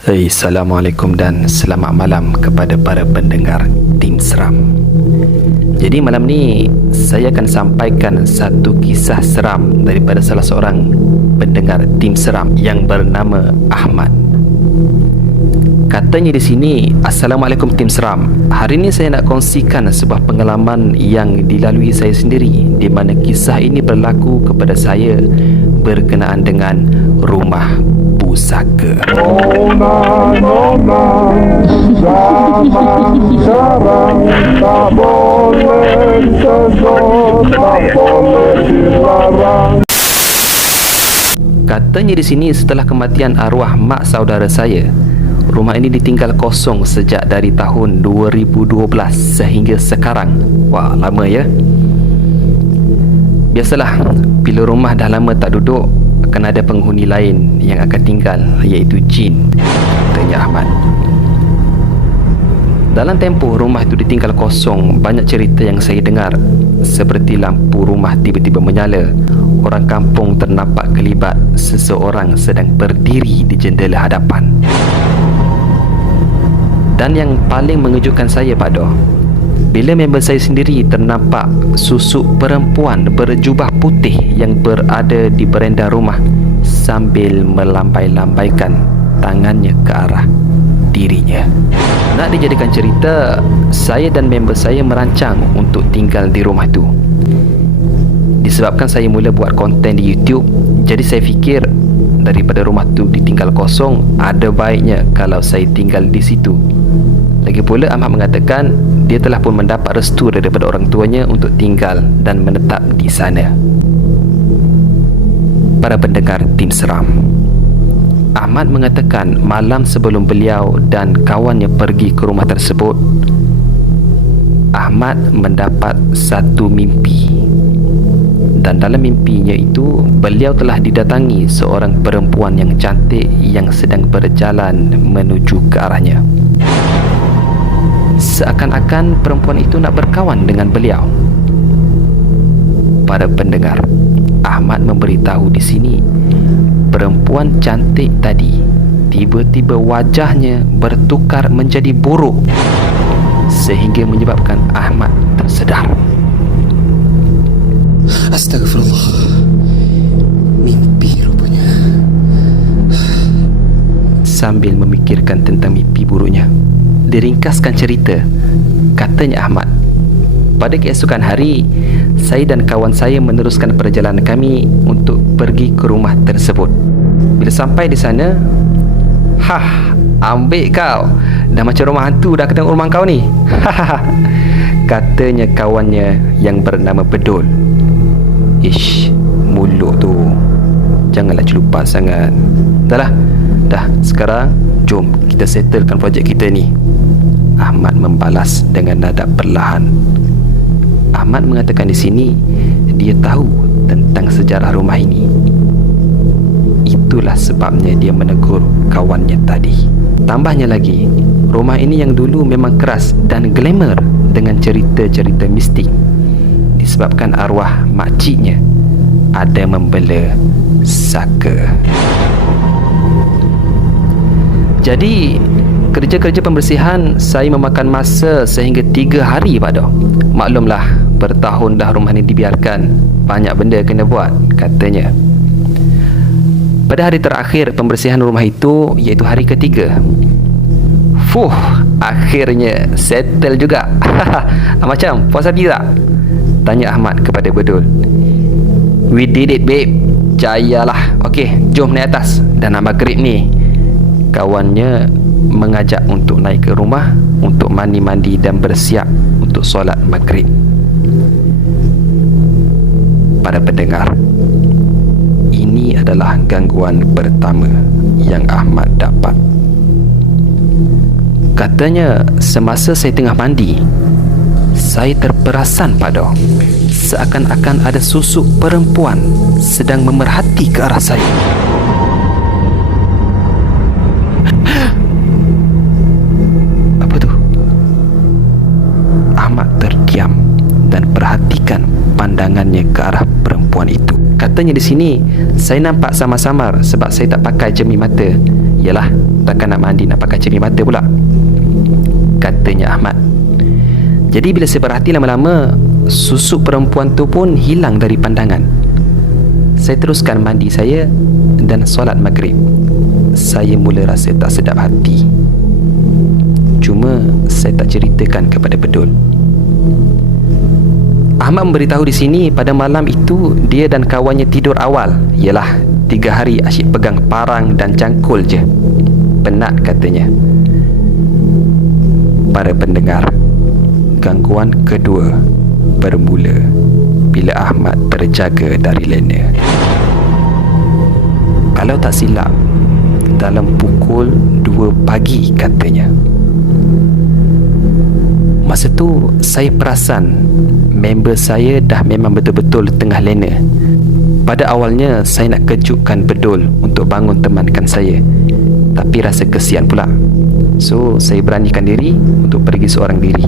Assalamualaikum dan selamat malam kepada para pendengar Tim Seram. Jadi malam ni saya akan sampaikan satu kisah seram daripada salah seorang pendengar Tim Seram yang bernama Ahmad. Katanya di sini, Assalamualaikum Tim Seram. Hari ini saya nak kongsikan sebuah pengalaman yang dilalui saya sendiri, di mana kisah ini berlaku kepada saya berkenaan dengan rumah pusaka. Zaman sekarang tak boleh sedot, tak boleh dilarang. Katanya di sini setelah kematian arwah mak saudara saya, rumah ini ditinggal kosong sejak dari tahun 2012 sehingga sekarang. Wah, lama ya. Biasalah, bila rumah dah lama tak duduk, akan ada penghuni lain yang akan tinggal, iaitu jin, katanya Ahmad. Dalam tempoh rumah itu ditinggal kosong, banyak cerita yang saya dengar, seperti lampu rumah tiba-tiba menyala, orang kampung ternampak kelibat seseorang sedang berdiri di jendela hadapan. Dan yang paling mengejutkan saya, Pak Doh, bila member saya sendiri ternampak susuk perempuan berjubah putih yang berada di beranda rumah sambil melambai-lambaikan tangannya ke arah dirinya. Nak dijadikan cerita, saya dan member saya merancang untuk tinggal di rumah itu. Disebabkan saya mula buat konten di YouTube, jadi saya fikir daripada rumah tu ditinggal kosong, ada baiknya kalau saya tinggal di situ. Lagi pula Ahmad mengatakan dia telah pun mendapat restu daripada orang tuanya untuk tinggal dan menetap di sana. Para pendengar Tim Seram, Ahmad mengatakan malam sebelum beliau dan kawannya pergi ke rumah tersebut, Ahmad mendapat satu mimpi. Dan dalam mimpinya itu, beliau telah didatangi seorang perempuan yang cantik yang sedang berjalan menuju ke arahnya. Seakan-akan perempuan itu nak berkawan dengan beliau. Para pendengar, Ahmad memberitahu di sini, perempuan cantik tadi tiba-tiba wajahnya bertukar menjadi buruk sehingga menyebabkan Ahmad tersedar. Astagfirullah, mimpi rupanya. Sambil memikirkan tentang mimpi buruknya, diringkaskan cerita, katanya Ahmad, pada keesokan hari, saya dan kawan saya meneruskan perjalanan kami untuk pergi ke rumah tersebut. Bila sampai di sana, ambil kau, dah macam rumah hantu dah ketemu rumah kau ni. Katanya kawannya yang bernama Bedul. Ish, mulut tu janganlah celupa sangat. Dah sekarang jom kita settlekan projek kita ni, Ahmad membalas dengan nada perlahan. Ahmad mengatakan di sini dia tahu tentang sejarah rumah ini. Itulah sebabnya dia menegur kawannya tadi. Tambahnya lagi, rumah ini yang dulu memang keras dan glamour dengan cerita-cerita mistik, disebabkan arwah makciknya ada membela saka. Jadi kerja-kerja pembersihan saya memakan masa sehingga 3 hari, Pak Doh. Maklumlah, bertahun dah rumah ni dibiarkan, banyak benda kena buat, katanya. Pada hari terakhir pembersihan rumah itu, iaitu hari ketiga, akhirnya settle juga. Macam puas hati tak? Tanya Ahmad kepada Bedul. We did it, babe. Jayalah. Okey, jom naik atas. Dah nak maghrib ni. Kawannya mengajak untuk naik ke rumah untuk mandi-mandi dan bersiap untuk solat maghrib. Para pendengar, ini adalah gangguan pertama yang Ahmad dapat. Katanya semasa saya tengah mandi, saya terperasan, Pak Doh, seakan-akan ada susuk perempuan sedang memerhati ke arah saya. Apa tu? Ahmad terdiam dan perhatikan pandangannya ke arah perempuan itu. Katanya di sini saya nampak samar-samar sebab saya tak pakai cermin mata. Yalah, takkan nak mandi nak pakai cermin mata pula, katanya Ahmad. Jadi bila saya perhati lama-lama, susuk perempuan tu pun hilang dari pandangan. Saya teruskan mandi saya dan solat maghrib. Saya mula rasa tak sedap hati. Cuma saya tak ceritakan kepada Bedul. Ahmad memberitahu di sini pada malam itu dia dan kawannya tidur awal. Yalah, 3 hari asyik pegang parang dan cangkul je. Penat katanya. Para pendengar, gangguan kedua bermula bila Ahmad terjaga dari lena. Kalau tak silap, dalam pukul 2 pagi katanya. Masa tu saya perasan member saya dah memang betul-betul tengah lena. Pada awalnya saya nak kejutkan Bedul untuk bangun temankan saya, tapi rasa kesian pula. So saya beranikan diri untuk pergi seorang diri,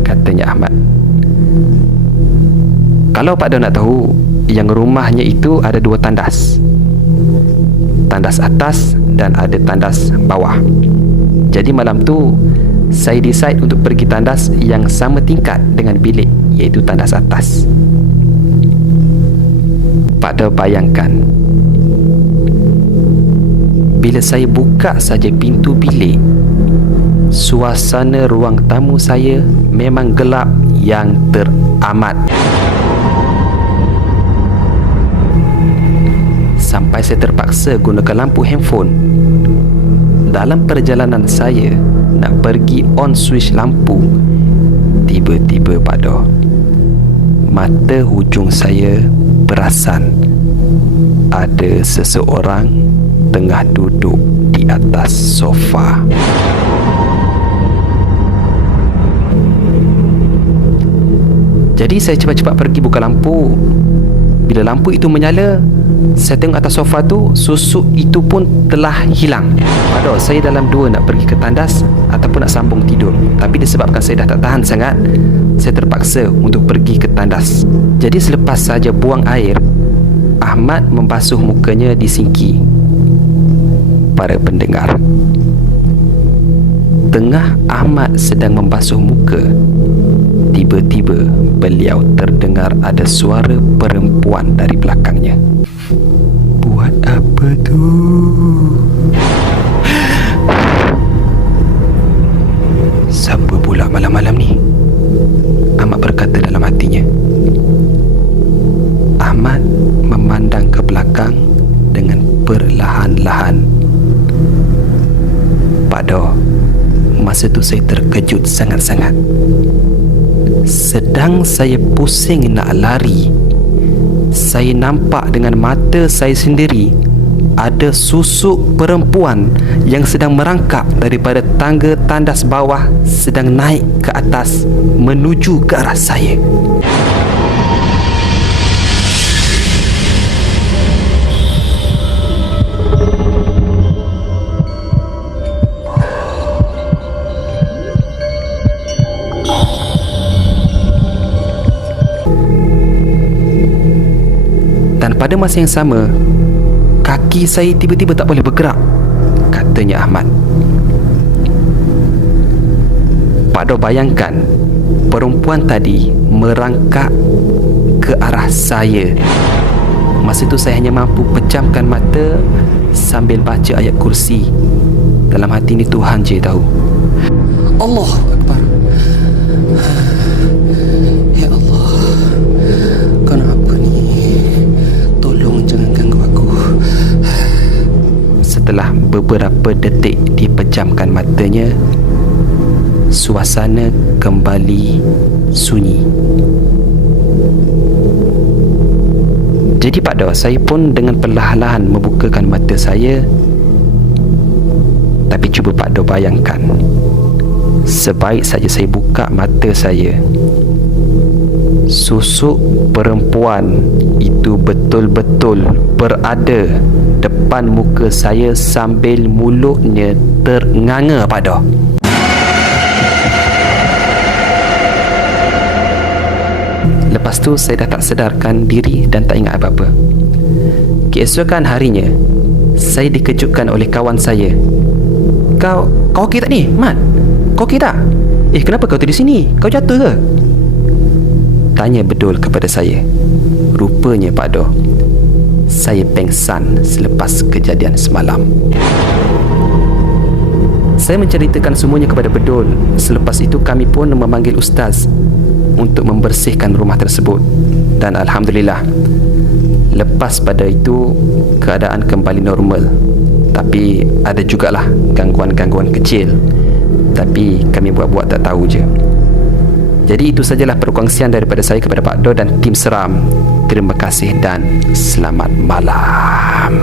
katanya Ahmad. Kalau Pak Do nak tahu, yang rumahnya itu ada 2 tandas. Tandas atas dan ada tandas bawah. Jadi malam tu saya decide untuk pergi tandas yang sama tingkat dengan bilik, iaitu tandas atas. Pak Do bayangkan, bila saya buka saja pintu bilik, suasana ruang tamu saya memang gelap yang teramat. Sampai saya terpaksa gunakan lampu handphone. Dalam perjalanan saya nak pergi on switch lampu, tiba-tiba Pak Do, mata hujung saya perasan ada seseorang tengah duduk di atas sofa. Jadi saya cepat-cepat pergi buka lampu. Bila lampu itu menyala, saya tengok atas sofa tu, susuk itu pun telah hilang. Aduh, saya dalam dua nak pergi ke tandas ataupun nak sambung tidur. Tapi disebabkan saya dah tak tahan sangat, saya terpaksa untuk pergi ke tandas. Jadi selepas saja buang air, Ahmad membasuh mukanya di sinki. Para pendengar, tengah Ahmad sedang membasuh muka, tiba-tiba beliau terdengar ada suara perempuan dari belakangnya. Buat apa tu? Siapa pula malam-malam ni? Ahmad berkata dalam hatinya. Ahmad memandang ke belakang dengan perlahan-lahan. Pak Do, masa tu saya terkejut sangat-sangat. Sedang saya pusing nak lari, saya nampak dengan mata saya sendiri ada susuk perempuan yang sedang merangkak daripada tangga tandas bawah, sedang naik ke atas menuju ke arah saya. Dan pada masa yang sama, kaki saya tiba-tiba tak boleh bergerak, katanya Ahmad. Pak Do bayangkan, perempuan tadi merangkak ke arah saya. Masa itu saya hanya mampu pejamkan mata sambil baca ayat kursi. Dalam hati ni Tuhan je tahu. Allahu Akbar. Ya Allah, kenapa ni? Tolong jangan ganggu aku. Setelah beberapa detik dipejamkan matanya, suasana kembali sunyi. Jadi Pak Do, saya pun dengan perlahan-lahan membukakan mata saya. Tapi cuba Pak Do bayangkan, sebaik saja saya buka mata saya, susuk perempuan itu betul-betul berada depan muka saya sambil mulutnya ternganga, Pak Do. Lepas tu saya dah tak sedarkan diri dan tak ingat apa-apa. Keesokan harinya, saya dikejutkan oleh kawan saya. Kau okey tak ni, Mat? Kau okey tak? Kenapa kau di sini? Kau jatuh ke? Tanya Bedul kepada saya. Rupanya Pak Do, saya pengsan selepas kejadian semalam. Saya menceritakan semuanya kepada Bedul. Selepas itu kami pun memanggil ustaz untuk membersihkan rumah tersebut. Dan Alhamdulillah, lepas pada itu keadaan kembali normal. Tapi ada jugalah gangguan-gangguan kecil, tapi kami buat-buat tak tahu je. Jadi itu sajalah perkongsian daripada saya kepada Pak Do dan tim seram. Terima kasih dan selamat malam.